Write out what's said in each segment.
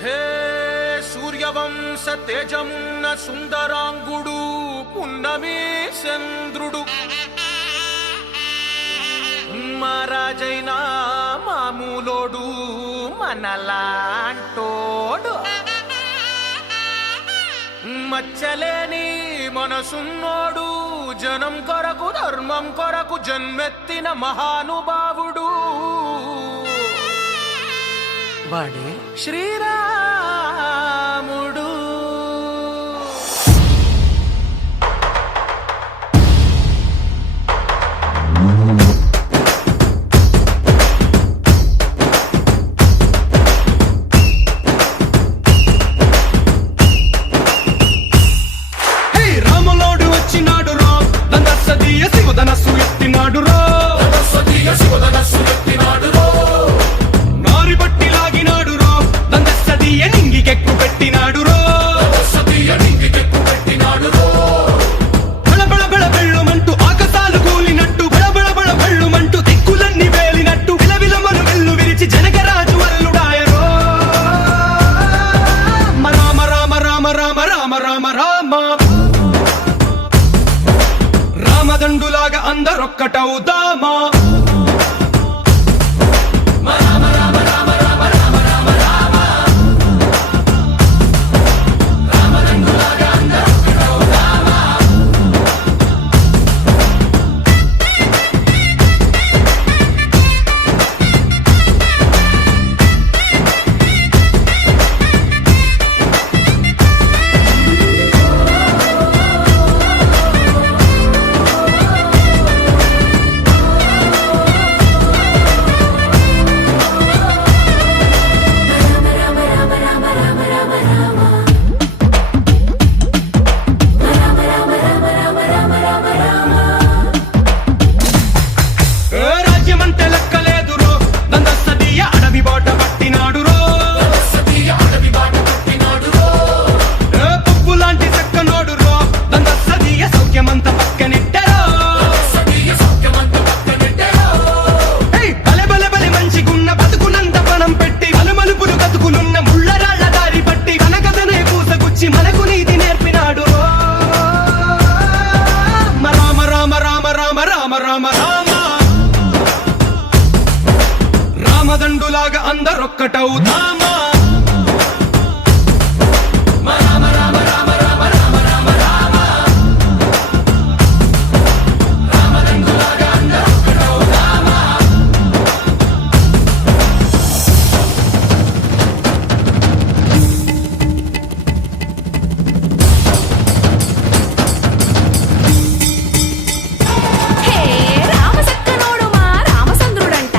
హే సూర్యవంశ తేజమున్న సుందరాంగుడు పున్నమి చంద్రుడు మహారాజైనా మామూలోడు మనలాంటోడు మచ్చలేని మనసున్నోడు జనం కొరకు ధర్మం కొరకు జన్మెత్తిన మహానుభావుడు వాడే శ్రీరాముడు. రాములోడు వచ్చినాడు రో దందసదీయ శివధనస్సు ఎత్తినాడు రో నారి బట్టి లాగినాడు రో దందసదీయ నింగికెక్కు పెట్టినాడు రో బళబళ బళ బెళ్ళుమంటూ ఆకాశాలు కూలినట్టు బళబళ బళ బెళ్ళుమంటూ దిక్కులన్నీ వేలినట్టు విలవిలమను వెల్లు విరిచి జనకరాజు అల్లుడాయరో రామ రామ రామ రామ రామ రామ రామ రామదండులాగా అందరొక్కటవుదామా రాజ్యమంటే లెక్కలేదు రో దందసదీయ అడవి బాట పట్టినాడు రో పువ్వు లాంటి చక్కనోడు రో దందసదీయ సౌఖ్యమంత పక్కనెట్టరో బలె బలె బలె మంచిగున్న బతుకునంత పణం పెట్టి మలుమలుపులు బతుకులున్న ముళ్ళరాళ్ల దారి పట్టి కనకదనే పూసగుచ్చి మనకు నీతి నేర్పినాడు రో రామ రామ రామ రామ రామ రామ రామ రామదండులాగా అందరొక్కటవుదామా హే రామసక్కనోడు మా రామచంద్రుడంట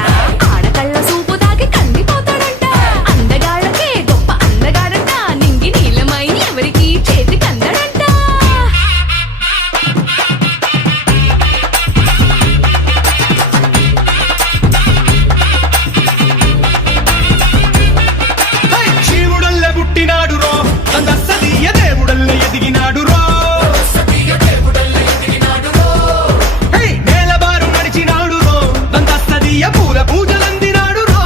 ఆడకళ్ళ సూపు తాకి కందిపోతాడంట అందగాళ్ళకే గొప్ప అందగాడంట నింగి నీలమై ఎవరికి చేతి కందడంట శివుడల్లే పుట్టినాడు రో దందసదీయ దేవుడల్లే ఎదిగినాడు రో నేలబారు నడిచినాడు రో దందసదీయ పూల పూజలందినాడు రో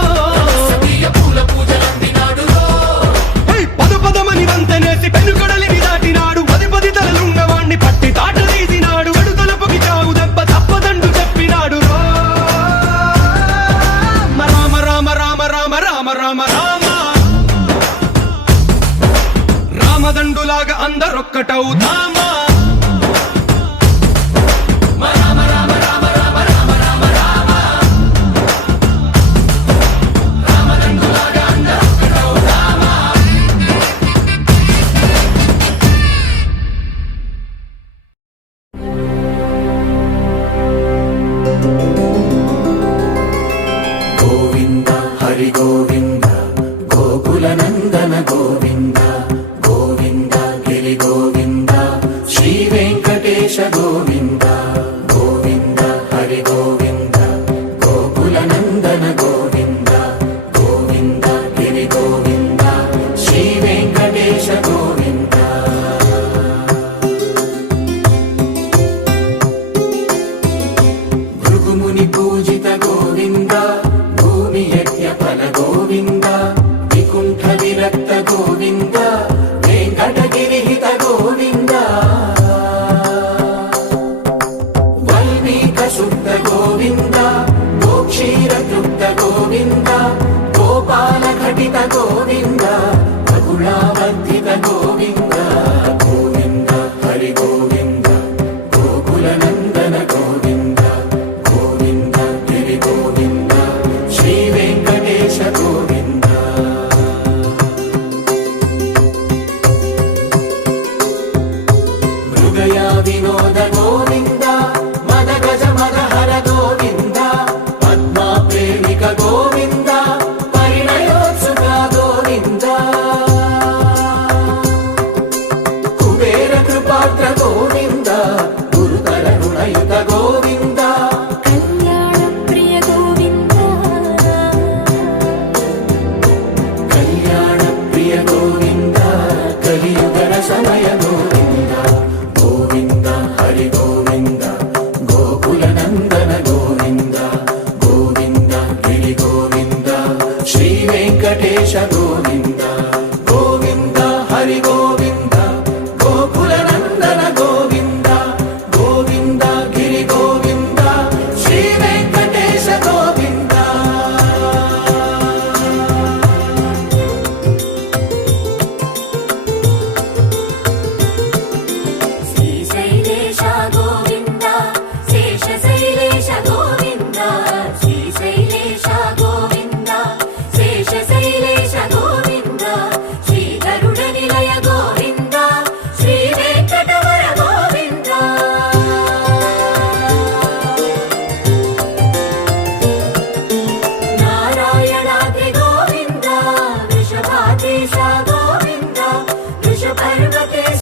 పదు పదమని వంతనేసి పెనుకడలిని దాటినాడు పది పది తలలున్నవాణ్ణి పట్టి తాట తీసినాడు చెడు తలపుకి చావు దెబ్బ తప్పదండు చెప్పినాడు రో రామ రామ రామ రామ రామ రామ రామ రామదండులాగా అందరొక్కటవుదామా గోవింద హరి గోవింద గోకుల నందన గోవింద గోవింద గిరి గోవింద గోవింద వెంకటగిరిహిత గోవింద వల్మీక శుద్ధ గోవింద గోక్షీర తృప్త గోవింద గోపాల ఘటిత గోవింద బహుళావర్ధిత గోవింద గోవింద హరి గోవింద గోకుల నందన గోవింద గోవింద గిరి గోవింద శ్రీ వెంకటేశ గోవింద మృగయ వినోద గోవింద మద గజ మద హర గోవింద పద్మా ప్రేమిక గోవింద పరిణయోత్సుక గోవింద కుబేర కృపాత్ర గోవింద గురుతర రుణయుత గోవింద కళ్యాణ ప్రియ గోవింద కళ్యాణ ప్రియ గోవింద కలియుగ సమయ గోవింద గోవింద హరి గోవింద గోకుల నందన గోవింద గోవింద గిరి గోవింద శ్రీ వెంకటేశ గోవింద